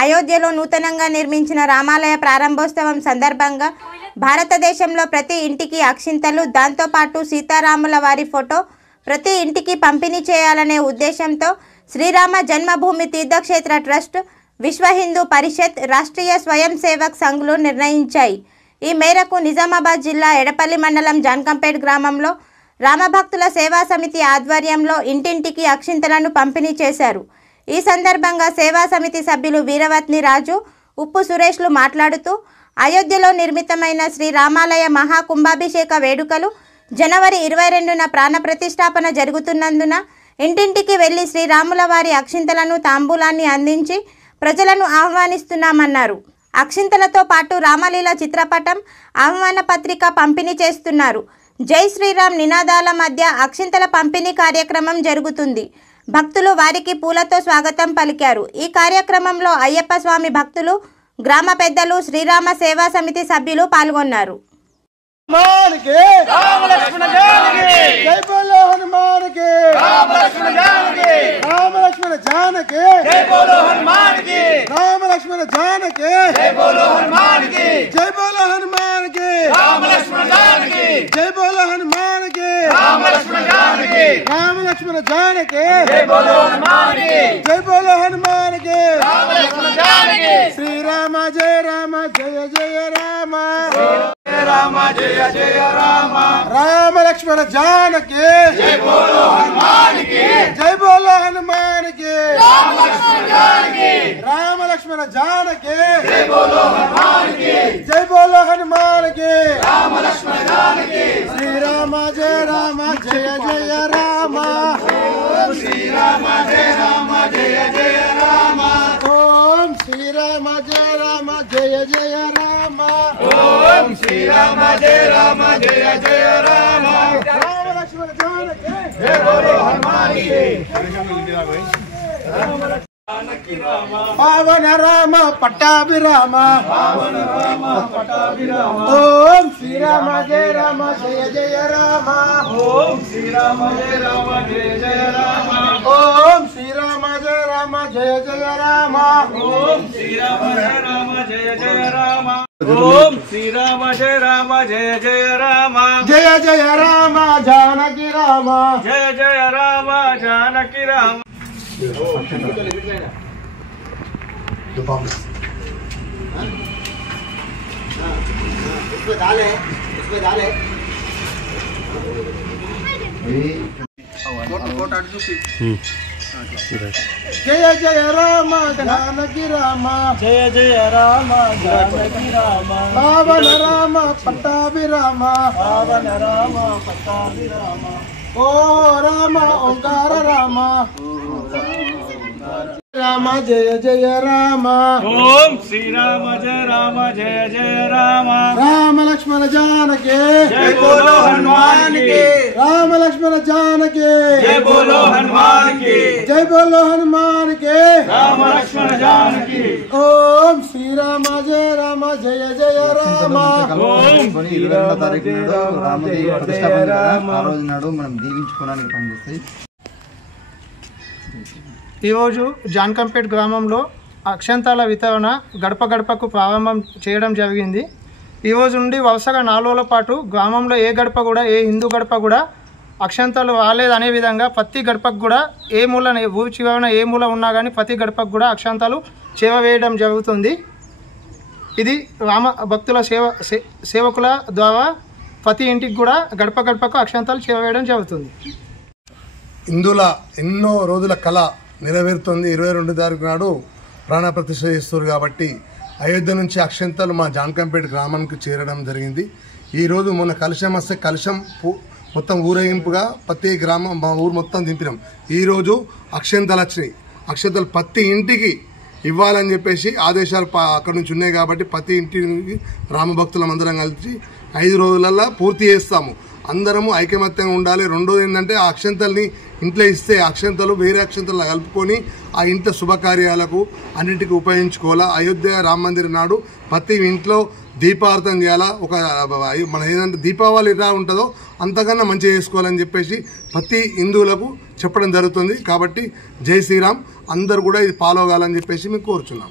అయోధ్యలో నూతనంగా నిర్మించిన రామాలయ ప్రారంభోత్సవం సందర్భంగా భారతదేశంలో ప్రతి ఇంటికి అక్షింతలు, దాంతోపాటు సీతారాముల వారి ఫోటో ప్రతి ఇంటికి పంపిణీ చేయాలనే ఉద్దేశంతో శ్రీరామ జన్మభూమి తీర్థక్షేత్ర ట్రస్ట్, విశ్వ హిందూ పరిషత్, రాష్ట్రీయ స్వయం సేవక్ సంఘ్లు నిర్ణయించాయి. ఈ మేరకు నిజామాబాద్ జిల్లా ఎడపల్లి మండలం జాన్కంపేట్ గ్రామంలో రామభక్తుల సేవా సమితి ఆధ్వర్యంలో ఇంటింటికి అక్షింతలను పంపిణీ చేశారు. ఈ సందర్భంగా సేవా సమితి సభ్యులు వీరవత్ని రాజు, ఉప్పు సురేష్లు మాట్లాడుతూ అయోధ్యలో నిర్మితమైన శ్రీ రామాలయ మహాకుంభాభిషేక వేడుకలు జనవరి 22న ప్రాణ ప్రతిష్టాపన జరుగుతున్నందున ఇంటింటికి వెళ్లి శ్రీరాముల వారి అక్షింతలను, తాంబూలాన్ని అందించి ప్రజలను ఆహ్వానిస్తున్నామన్నారు. అక్షింతలతో పాటు రామలీల చిత్రపటం, ఆహ్వాన పత్రిక పంపిణీ చేస్తున్నారు. జై శ్రీరామ్ నినాదాల మధ్య అక్షింతల పంపిణీ కార్యక్రమం జరుగుతుంది. భక్తులు వారికి పూలతో స్వాగతం పలికారు. ఈ కార్యక్రమంలో అయ్యప్ప స్వామి భక్తులు, గ్రామ పెద్దలు, శ్రీరామ సేవా సమితి సభ్యులు పాల్గొన్నారు. శ్రీరామ జయ రామ జయ జయ రామ, రామ జయ జయ రామ, రామ లక్ష్మణ జానకి జై బోలో హనుమాన్ కి, జై బోలో హనుమాన్ కి, రామ లక్ష్మణ జానకి, రామ లక్ష్మణ జానకి జై బోలో హనుమాన్ కి, జై బోలో హనుమాన్ కి, రామ లక్ష్మణ జానకి. శ్రీరామ జయ రామ జయ జయ రామ, ఓం శ్రీరామ జయ రామ జయ జయ రామ, ఓం శ్రీరామ జయ రామ జయ జయ రామ, ఓం శ్రీరామ జయ రామ జయ జయ రామ, రామ లక్ష్మణ జానకి జై బోలో హనుమాన్ కి. పావన రామ పట్టాభిరామ, పావన రామ పట్టాభిరామ, ఓం శ్రీరామ జయ రామ జయ జయ రామ, ఓం శ్రీరామ జయ రామ జయ జయ రామ, ఓం శ్రీరామ జయ రామ జయ జయ రామ, ఓం శ్రీరామ జయ రామ జయ జయ రామ, ఓం శ్రీరామ జయ రామ జయ జయ రామ, జయ జయ రామ జానకి రామ, జయ జయ రామ జానకి రామ. జయ జయ రామ జానకి రామ, జయ జయ రామ జానకి రామ, పావన రామ పట్టాభిరామ, పావన రామ పట్టాభిరామ, ఓ రామ ఓంకార రామ, రామ జయ జయ రామ, ఓం శ్రీరామ జయ రామ జయ జయ రామ, రామ లక్ష్మణ జానకి జై బోలో హనుమాన్ కి, రామ లక్ష్మణ జానకి జై బోలో హనుమాన్ కి, జై బోలో హనుమాన్ కి, రామ లక్ష్మణ జానకి, ఓం శ్రీరామ జయ రామ జయ జయ రామ, ఓం 22వ తారీఖు నాడు రామదేవి ప్రతిష్టాపన ఆ రోజు నాడు మనం దీవించుకోవడానికి పనిచేస్తాయి. ఈరోజు జాన్కంపేట్ గ్రామంలో అక్షంతాల వితరణ గడప గడపకు ప్రారంభం చేయడం జరిగింది. ఈరోజు నుండి వరుసగా 4 రోజుల పాటు గ్రామంలో ఏ గడప కూడా, ఏ హిందూ గడప కూడా అక్షంతాలు రాలేదనే విధంగా ప్రతి గడపకు కూడా ఏ మూల, ఊరి చివరన ఏ మూల ఉన్నా కానీ ప్రతి గడపకు కూడా అక్షంతాలు చేరవేయడం జరుగుతుంది. ఇది రామ భక్తుల సేవకుల ద్వారా ప్రతి ఇంటికి కూడా గడప గడపకు అక్షంతాలు చేరవేయడం జరుగుతుంది. హిందువుల ఎన్నో రోజుల కళ నెరవేరుతుంది. 22 తారీఖు నాడు ప్రాణ ప్రతిష్ఠ చేస్తారు కాబట్టి అయోధ్య నుంచి అక్షంతలు మా జాన్కంపేట గ్రామానికి చేరడం జరిగింది. ఈరోజు మొన్న కలశం వస్తే కలశం మొత్తం ఊరేగింపుగా ప్రతి గ్రామం మా ఊరు మొత్తం దింపినాం. ఈరోజు అక్షంతలు వచ్చినాయి. అక్షంతలు ప్రతి ఇంటికి ఇవ్వాలని చెప్పేసి ఆదేశాలు అక్కడ నుంచి ఉన్నాయి కాబట్టి ప్రతి ఇంటికి రామభక్తులం అందరం కలిసి 5 రోజులలో పూర్తి చేస్తాము. అందరము ఐకమత్యంగా ఉండాలి. రెండోది ఏంటంటే ఆ అక్షంతల్ని ఇంట్లో ఇస్తే అక్షంతలు వేరే అక్షంతలు కలుపుకొని ఆ ఇంట్లో శుభకార్యాలకు అన్నింటికి ఉపయోగించుకోవాలా. అయోధ్య రామ మందిర్ నాడు ప్రతి ఇంట్లో దీపార్థం చేయాలా. ఒక మన ఏదంటే దీపావళి ఎలా ఉంటుందో అంతకన్నా మంచిగా చేసుకోవాలని చెప్పేసి ప్రతి హిందువులకు చెప్పడం జరుగుతుంది. కాబట్టి జై శ్రీరామ్ అందరూ కూడా ఇది ఫాలో కావాలని చెప్పేసి మేము కోరుచున్నాం.